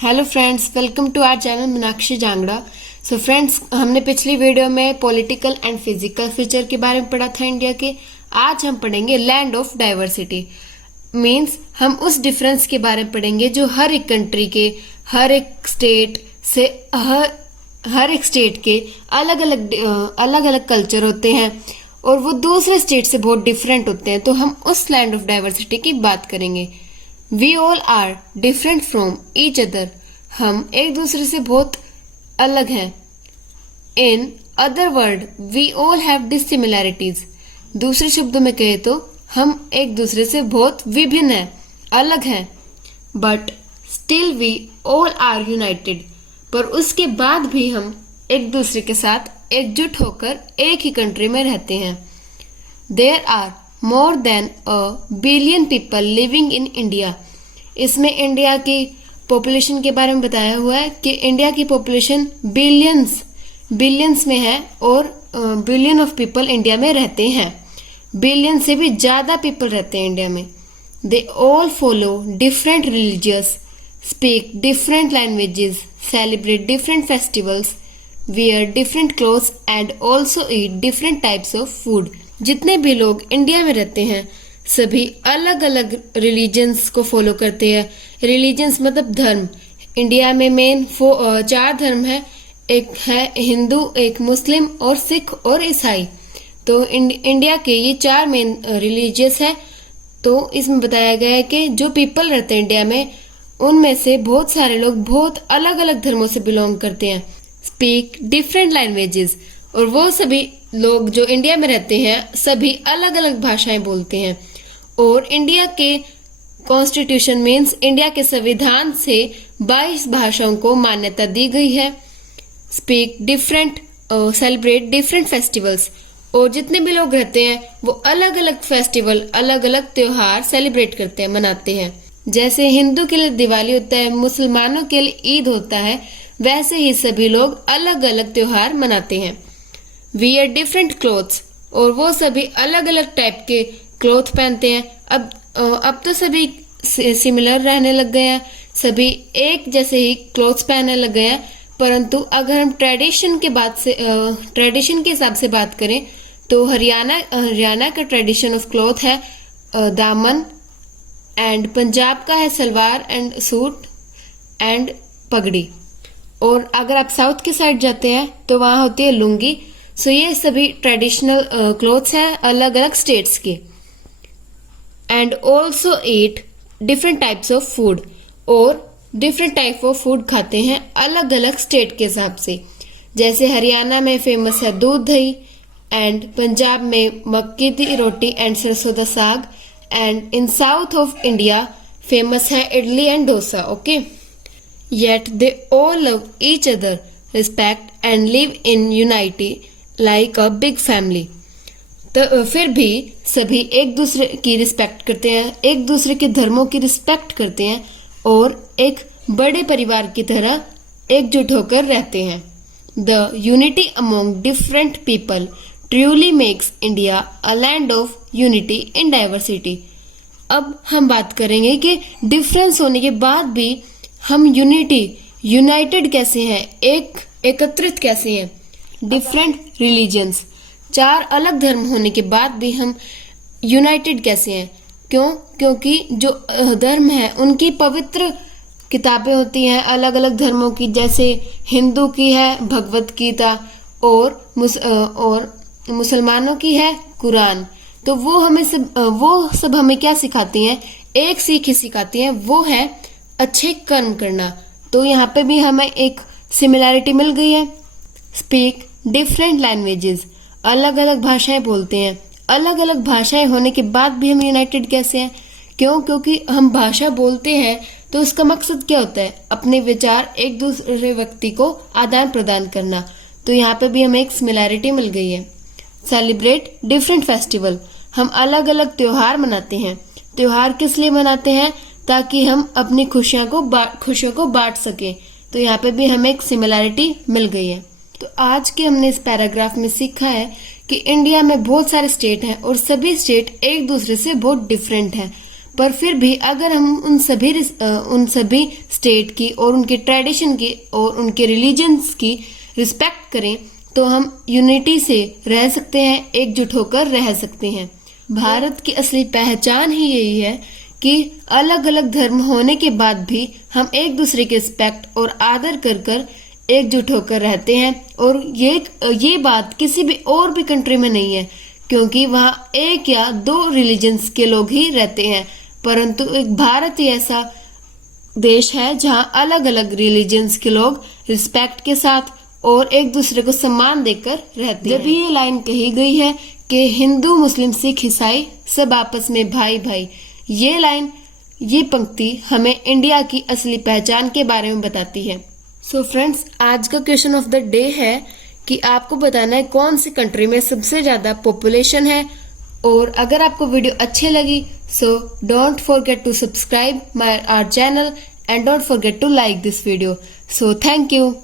Hello friends, welcome to our channel Meenakshi Jangra. So friends, हमने पिछली video में पॉलिटिकल एंड फिजिकल फीचर के बारे में पढ़ा था इंडिया के। आज हम पढ़ेंगे लैंड ऑफ डाइवर्सिटी। मींस हम उस डिफरेंस के बारे में पढ़ेंगे जो हर एक कंट्री के, हर एक स्टेट से हर एक स्टेट के अलग अलग कल्चर होते हैं और वो दूसरे स्टेट से बहुत डिफरेंट होते हैं। तो हम उस लैंड ऑफ डाइवर्सिटी की बात करेंगे। We all are different from each other. हम एक दूसरे से बहुत अलग हैं। In other word, we all have dissimilarities. दूसरे शब्दों में कहे तो हम एक दूसरे से बहुत विभिन्न हैं, अलग हैं। But still we all are united. पर उसके बाद भी हम एक दूसरे के साथ एकजुट होकर एक ही कंट्री में रहते हैं। There are more than a billion people living in India. इसमें इंडिया की पॉपुलेशन के बारे में बताया हुआ है कि इंडिया की पॉपुलेशन बिलियंस में है और बिलियन ऑफ पीपल इंडिया में रहते हैं। बिलियन से भी ज़्यादा पीपल रहते हैं इंडिया में। They all follow different religious, speak different languages, celebrate different festivals, wear different clothes and also eat different types of food. जितने भी लोग इंडिया में रहते हैं सभी अलग अलग रिलीजन्स को फॉलो करते हैं। रिलीजन्स मतलब धर्म। इंडिया में मेन 4 धर्म है। एक है हिंदू, एक मुस्लिम और सिख और ईसाई। तो इंडिया के ये 4 मेन रिलीजियस है। तो इसमें बताया गया है कि जो पीपल रहते हैं इंडिया में उनमें से बहुत सारे लोग बहुत अलग अलग धर्मों से बिलोंग करते हैं। स्पीक डिफरेंट लैंग्वेजेस, और वो सभी लोग जो इंडिया में रहते हैं सभी अलग अलग भाषाएं बोलते हैं। और इंडिया के कॉन्स्टिट्यूशन मीन्स इंडिया के संविधान से 22 भाषाओं को मान्यता दी गई है। Speak different, celebrate different festivals, और जितने भी लोग रहते हैं वो अलग अलग फेस्टिवल, अलग अलग त्योहार सेलिब्रेट करते हैं, मनाते हैं। जैसे हिंदू के लिए दिवाली होता है, मुसलमानों के लिए ईद होता है, वैसे ही सभी लोग अलग अलग त्योहार मनाते हैं। वियर डिफरेंट क्लोथ्स, और वो सभी अलग अलग टाइप के क्लोथ पहनते हैं। अब तो सभी सिमिलर रहने लग गए हैं, सभी एक जैसे ही क्लोथ्स पहनने लग गए हैं। परंतु अगर हम ट्रेडिशन के हिसाब से बात करें तो हरियाणा का ट्रेडिशन ऑफ क्लॉथ है दामन, एंड पंजाब का है सलवार एंड सूट एंड पगड़ी। और अगर आप साउथ के साइड जाते हैं तो वहाँ होती है लुंगी। सो ये सभी ट्रेडिशनल क्लोथ्स हैं अलग अलग स्टेट्स के। And also eat different types of food, और डिफरेंट टाइप ऑफ फूड खाते हैं अलग अलग स्टेट के हिसाब से। जैसे हरियाणा में फेमस है दूध दही, एंड पंजाब में मक्की दी रोटी and sarson da saag, and in south of India famous है idli and dosa. Okay, yet they all love each other, respect and live in unity like a big family. तो फिर भी सभी एक दूसरे की रिस्पेक्ट करते हैं, एक दूसरे के धर्मों की रिस्पेक्ट करते हैं और एक बड़े परिवार की तरह एकजुट होकर रहते हैं। The unity among different people truly makes India a land of unity in diversity. अब हम बात करेंगे कि डिफरेंस होने के बाद भी हम यूनाइटेड कैसे हैं, एकत्रित कैसे हैं। डिफरेंट रिलीजन्स, 4 अलग धर्म होने के बाद भी हम यूनाइटेड कैसे हैं? क्योंकि जो धर्म है उनकी पवित्र किताबें होती हैं अलग अलग धर्मों की। जैसे हिंदू की है भगवत गीता और मुसलमानों की है कुरान। तो वो सब हमें क्या सिखाती हैं? एक सीख ही सिखाती हैं, वो है अच्छे कर्म करना। तो यहाँ पे भी हमें एक सिमिलैरिटी मिल गई है। स्पीक डिफरेंट लैंग्वेजेस, अलग अलग भाषाएं बोलते हैं। अलग अलग भाषाएं होने के बाद भी हम यूनाइटेड कैसे हैं? क्योंकि हम भाषा बोलते हैं तो उसका मकसद क्या होता है? अपने विचार एक दूसरे व्यक्ति को आदान प्रदान करना। तो यहाँ पे भी हमें एक सिमिलैरिटी मिल गई है। सेलिब्रेट डिफरेंट फेस्टिवल, हम अलग अलग त्योहार मनाते हैं। त्योहार किस लिए मनाते हैं? ताकि हम अपनी खुशियों को बांट सकें। तो यहाँ पे भी हमें एक सिमिलैरिटी मिल गई है। तो आज के हमने इस पैराग्राफ में सीखा है कि इंडिया में बहुत सारे स्टेट हैं और सभी स्टेट एक दूसरे से बहुत डिफरेंट हैं। पर फिर भी अगर हम उन सभी स्टेट की और उनके ट्रेडिशन की और उनके रिलीजन्स की रिस्पेक्ट करें तो हम यूनिटी से रह सकते हैं, एकजुट होकर रह सकते हैं। भारत की असली पहचान ही यही है कि अलग अलग धर्म होने के बाद भी हम एक दूसरे के रिस्पेक्ट और आदर कर एकजुट होकर रहते हैं। और ये बात किसी भी और भी कंट्री में नहीं है, क्योंकि वहाँ एक या दो रिलीजन्स के लोग ही रहते हैं, परंतु एक भारत ही ऐसा देश है जहाँ अलग अलग रिलीजन्स के लोग रिस्पेक्ट के साथ और एक दूसरे को सम्मान देकर रहते हैं। जब ये लाइन कही गई है कि हिंदू मुस्लिम सिख ईसाई सब आपस में भाई भाई, ये पंक्ति हमें इंडिया की असली पहचान के बारे में बताती है। सो फ्रेंड्स, आज का क्वेश्चन ऑफ द डे है कि आपको बताना है कौन सी कंट्री में सबसे ज्यादा पॉपुलेशन है। और अगर आपको वीडियो अच्छी लगी so don't forget to subscribe our channel and don't forget to like this video. So thank you.